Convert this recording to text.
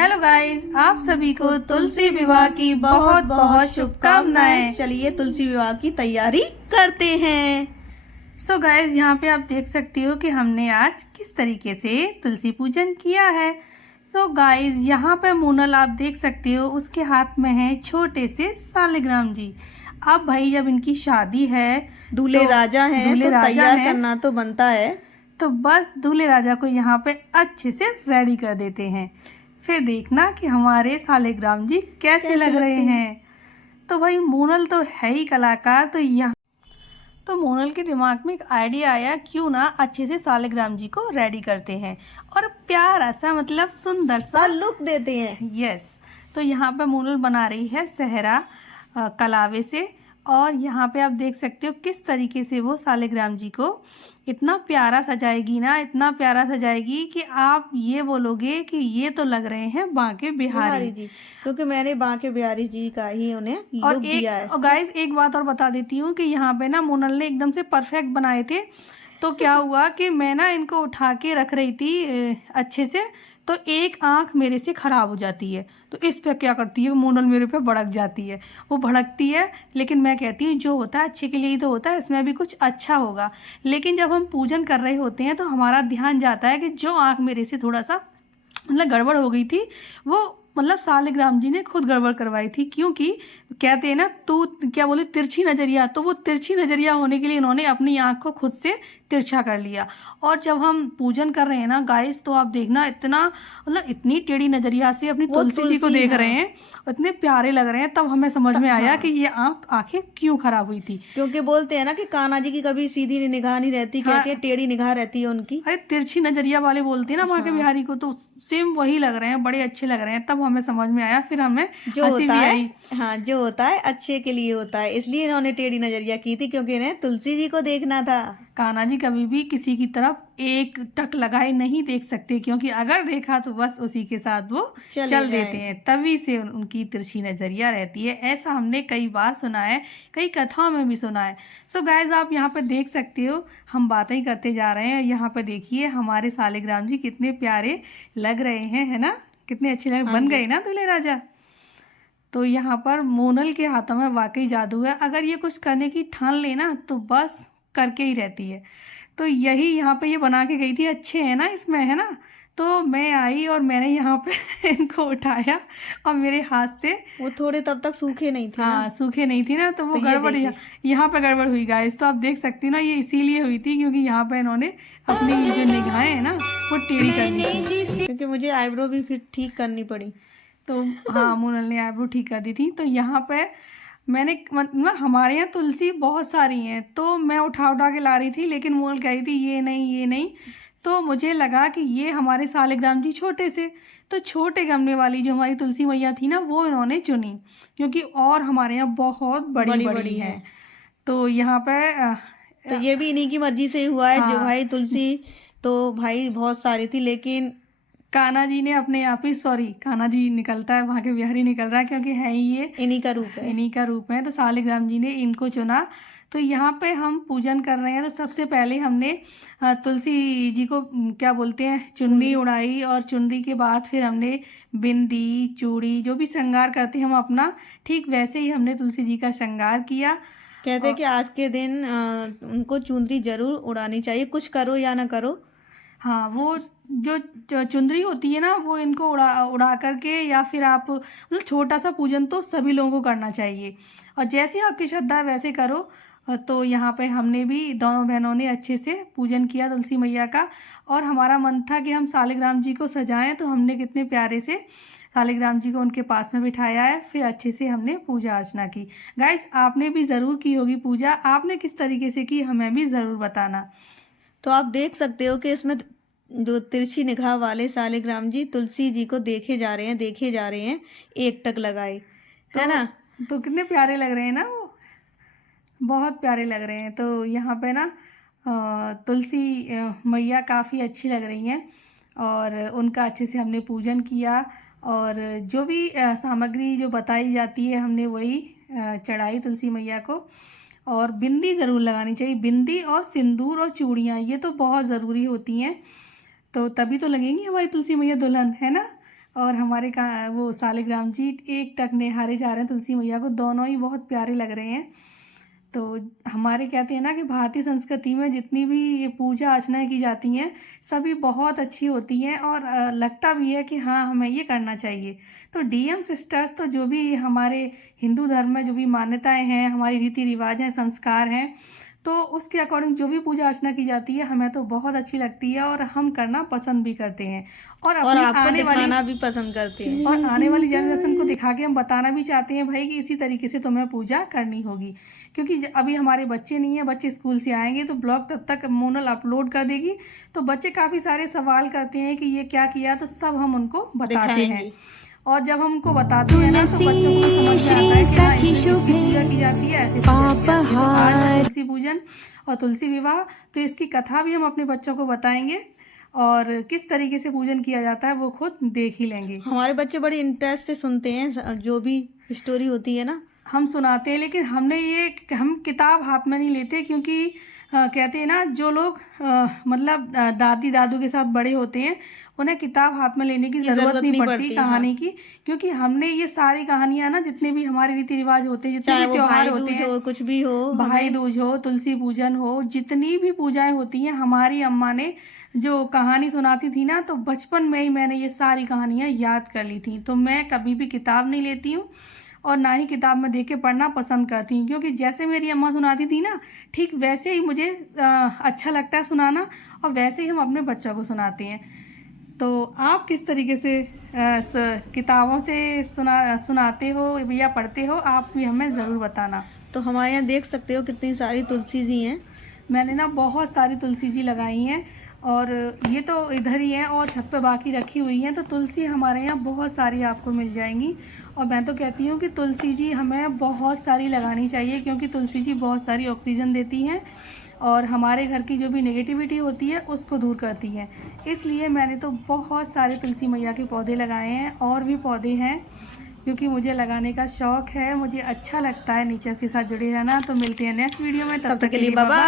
Hello guys, आप सभी को तुलसी विवाह की बहुत बहुत शुभकामनाएं। चलिए तुलसी विवाह की तैयारी करते हैं। सो गाइस, यहाँ पे आप देख सकते हो कि हमने आज किस तरीके से तुलसी पूजन किया है। सो गाइस, यहाँ पे मोनल आप देख सकते हो, उसके हाथ में है छोटे से सालिग्राम जी। अब भाई जब इनकी शादी है, दूल्हे राजा हैं, दूल्हे तो राजा तैयार हैं, करना तो बनता है। तो बस दूल्हे राजा को यहाँ पे अच्छे से रेडी कर देते हैं। फिर देखना कि हमारे सालिग्राम जी कैसे लग रहे हैं। तो भाई मोनल तो है ही कलाकार, तो मोनल के दिमाग में एक आइडिया आया, क्यों ना अच्छे से सालिग्राम जी को रेडी करते हैं और प्यारा सा, मतलब सुंदर सा लुक देते हैं। यस। तो यहाँ पे मोनल बना रही है सेहरा कलावे से, और यहाँ पे आप देख सकते हो किस तरीके से वो सालिग्राम जी को इतना प्यारा सजाएगी ना, इतना प्यारा सजाएगी कि आप ये बोलोगे कि ये तो लग रहे हैं बांके बिहारी जी, क्योंकि मैंने बांके बिहारी जी का ही उन्हें और लुक दिया है। और गाइस एक बात और बता देती हूँ कि यहाँ पे ना मोनल ने एकदम से परफेक्ट बनाए थे। तो क्या हुआ कि मैं ना इनको उठा के रख रही थी अच्छे से, तो एक आंख मेरे से खराब हो जाती है। तो इस पे क्या करती है मोनल, मेरे पे भड़क जाती है। वो भड़कती है, लेकिन मैं कहती हूँ जो होता है अच्छे के लिए ही तो होता है, इसमें भी कुछ अच्छा होगा। लेकिन जब हम पूजन कर रहे होते हैं तो हमारा ध्यान जाता है कि जो आंख मेरे से थोड़ा सा मतलब गड़बड़ हो गई थी, वो मतलब सालिग्राम जी ने खुद गड़बड़ करवाई थी। क्योंकि कहते हैं ना, तू क्या बोले, तिरछी नजरिया, तो वो तिरछी नजरिया होने के लिए इन्होंने अपनी आंख को खुद से तिरछा कर लिया। और जब हम पूजन कर रहे हैं ना गाइस, तो आप देखना इतना, मतलब इतनी टेढ़ी नजरिया से अपनी तुलसी जी को देख रहे हैं, इतने प्यारे लग रहे हैं। तब हमें समझ में आया कि ये आंखें क्यों खराब हुई थी। क्योंकि बोलते हैं ना कि कान्हा जी की कभी सीधी निगाह नहीं रहती, कहते हैं टेढ़ी निगाह रहती है उनकी। अरे तिरछी नजरिया वाले बोलते हैं ना बांके बिहारी को, तो सेम वही लग रहे हैं, बड़े अच्छे लग रहे हैं। तब हमें समझ में आया, फिर हमें जो हंसी होता भी है, आई। हाँ, जो होता है अच्छे के लिए होता है, इसलिए इन्होंने टेढ़ी नजरिया की थी, क्योंकि इन्हें तुलसी जी को देखना था। कान्हा जी कभी भी किसी की तरफ एक टक लगाए नहीं देख सकते, क्योंकि अगर देखा तो बस उसी के साथ वो चल देते हैं, तभी से उनकी तिरछी नजरिया रहती है। ऐसा हमने कई बार सुना है, कई कथाओं में भी सुना है। सो गाइज, आप यहाँ पे देख सकते हो, हम बातें ही करते जा रहे हैं। यहाँ पे देखिए हमारे सालिग्राम जी कितने प्यारे लग रहे हैं, है ना, कितने अच्छे लग बन गए ना दूल्हे राजा। तो यहाँ पर मोनल के हाथों में वाकई जादू है। अगर ये कुछ करने की ठान लेना तो बस करके ही रहती है। तो यही यहाँ पे ये बना के गई थी, अच्छे है ना इसमें, है ना। तो मैं आई और मैंने यहाँ पे इनको उठाया, और मेरे हाथ से, वो थोड़े तब तक सूखे नहीं थे हाँ ना। सूखे नहीं थी ना, तो वो तो गड़बड़ यहाँ पे गड़बड़ हुई गाइस। तो आप देख सकती हो ना, ये इसीलिए हुई थी क्योंकि यहाँ पे इन्होंने अपनी जो निगाहें है ना वो टेढ़ी कर ली थी, क्योंकि मुझे आईब्रो भी फिर ठीक करनी पड़ी। तो हाँ मोनल ने आईब्रो ठीक कर दी थी। तो यहाँ पे मैंने, मतलब हमारे यहाँ तुलसी बहुत सारी हैं, तो मैं उठा उठा के ला रही थी, लेकिन मोनल कह रही थी ये नहीं ये नहीं। तो मुझे लगा कि ये हमारे सालिग्राम जी छोटे से, तो छोटे गमले वाली जो हमारी तुलसी मैया थी ना, वो इन्होंने चुनी, क्योंकि और हमारे यहाँ बहुत बड़ी बड़ी हैं। तो यहाँ पे तो ये भी इन्हीं की मर्जी से ही हुआ है। जो भाई तुलसी तो भाई बहुत सारी थी, लेकिन कान्हा जी ने अपने आप ही, सॉरी कान्हा जी निकलता है, वहाँ के बिहारी निकल रहा है, क्योंकि है ही ये इन्हीं का रूप है, इन्हीं का रूप है। तो सालिग्राम जी ने इनको चुना। तो यहाँ पे हम पूजन कर रहे हैं, तो सबसे पहले हमने तुलसी जी को क्या बोलते हैं, चुनरी उड़ाई, और चुनरी के बाद फिर हमने बिंदी चूड़ी जो भी श्रृंगार करते हैं हम अपना, ठीक वैसे ही हमने तुलसी जी का श्रृंगार किया। कहते हैं कि आज के दिन उनको चुनरी जरूर उड़ानी चाहिए, कुछ करो या ना करो। हाँ, वो जो चुंदरी होती है ना, वो इनको उड़ा करके, या फिर आप मतलब छोटा सा पूजन तो सभी लोगों को करना चाहिए, और जैसे आपकी श्रद्धा है वैसे करो। तो यहाँ पे हमने भी, दोनों बहनों ने अच्छे से पूजन किया तुलसी मैया का। और हमारा मन था कि हम सालिग्राम जी को सजाएं, तो हमने कितने प्यारे से सालिग्राम जी को उनके पास में बिठाया है, फिर अच्छे से हमने पूजा अर्चना की। गाइस, आपने भी ज़रूर की होगी पूजा, आपने किस तरीके से की हमें भी ज़रूर बताना। तो आप देख सकते हो कि इसमें जो तिरछी निगाह वाले सालिग्राम जी तुलसी जी को देखे जा रहे हैं, एक टक लगाए, है ना। तो कितने प्यारे लग रहे हैं ना, वो बहुत प्यारे लग रहे हैं। तो यहाँ पे ना तुलसी मैया काफ़ी अच्छी लग रही हैं, और उनका अच्छे से हमने पूजन किया। और जो भी सामग्री जो बताई जाती है हमने वही चढ़ाई तुलसी मैया को। और बिंदी ज़रूर लगानी चाहिए, बिंदी और सिंदूर और चूड़ियाँ, ये तो बहुत ज़रूरी होती हैं, तो तभी तो लगेंगी हमारी तुलसी मैया दुल्हन, है ना। और हमारे का वो सालिग्राम जी एक टक निहारे जा रहे हैं तुलसी मैया को, दोनों ही बहुत प्यारे लग रहे हैं। तो हमारे कहते हैं ना कि भारतीय संस्कृति में जितनी भी ये पूजा अर्चनाएं की जाती हैं सभी बहुत अच्छी होती हैं, और लगता भी है कि हाँ हमें ये करना चाहिए। तो डीएम सिस्टर्स तो जो भी हमारे हिंदू धर्म में जो भी मान्यताएं हैं, हमारी रीति रिवाज हैं, संस्कार हैं, तो उसके अकॉर्डिंग जो भी पूजा अर्चना की जाती है हमें तो बहुत अच्छी लगती है और हम करना पसंद भी करते हैं, और और अपनी आपको आने वाली दिखाना भी पसंद करते हैं। और आने वाली जनरेशन को दिखा के हम बताना भी चाहते हैं भाई कि इसी तरीके से तुम्हें पूजा करनी होगी। क्योंकि अभी हमारे बच्चे नहीं है, बच्चे स्कूल से आएंगे तो ब्लॉग तब तक मोनल अपलोड कर देगी, तो बच्चे काफ़ी सारे सवाल करते हैं कि ये क्या किया, तो सब हम उनको बताते हैं। दिखाएंगे। और जब हम उनको बताते हैं ना तो बच्चों को समझ में आता है कि हाँ इसकी पूजा की जाती है, ऐसे पूजा की जाती है। तो आज हम तुलसी पूजन और तुलसी विवाह, तो इसकी कथा भी हम अपने बच्चों को बताएंगे, और किस तरीके से पूजन किया जाता है वो खुद देख ही लेंगे। हमारे बच्चे बड़े इंटरेस्ट से सुनते हैं, जो भी स्टोरी होती है ना हम सुनाते हैं, लेकिन हम किताब हाथ में नहीं लेते, क्योंकि कहते हैं ना जो लोग मतलब दादी दादू के साथ बड़े होते हैं उन्हें किताब हाथ में लेने की ज़रूरत नहीं पड़ती कहानी की, क्योंकि हमने ये सारी कहानियां ना, जितने भी हमारे रीति रिवाज होते हैं, जितने भी त्योहार होते हैं, कुछ भी हो, भाई दूज हो, तुलसी पूजन हो, जितनी भी पूजाएं होती हैं, हमारी अम्मा ने जो कहानी सुनाती थी ना, तो बचपन में ही मैंने ये सारी कहानियां याद कर ली थी। तो मैं कभी भी किताब नहीं लेती हूँ और ना ही किताब में देख के पढ़ना पसंद करती हूँ, क्योंकि जैसे मेरी अम्मा सुनाती थी ना ठीक वैसे ही मुझे अच्छा लगता है सुनाना, और वैसे ही हम अपने बच्चों को सुनाते हैं। तो आप किस तरीके से किताबों से सुनाते हो या पढ़ते हो, आप भी हमें ज़रूर बताना। तो हमारे यहाँ देख सकते हो कितनी सारी तुलसी जी हैं। मैंने ना बहुत सारी तुलसी जी लगाई हैं, और ये तो इधर ही हैं और छत पे बाकी रखी हुई हैं। तो तुलसी हमारे यहाँ बहुत सारी आपको मिल जाएंगी, और मैं तो कहती हूँ कि तुलसी जी हमें बहुत सारी लगानी चाहिए, क्योंकि तुलसी जी बहुत सारी ऑक्सीजन देती हैं और हमारे घर की जो भी नेगेटिविटी होती है उसको दूर करती हैं। इसलिए मैंने तो बहुत सारे तुलसी मैया के पौधे लगाए हैं, और भी पौधे हैं, क्योंकि मुझे लगाने का शौक़ है, मुझे अच्छा लगता है नेचर के साथ जुड़े रहना। तो मिलते हैं नेक्स्ट वीडियो में, तब तक के लिए बाय बाय।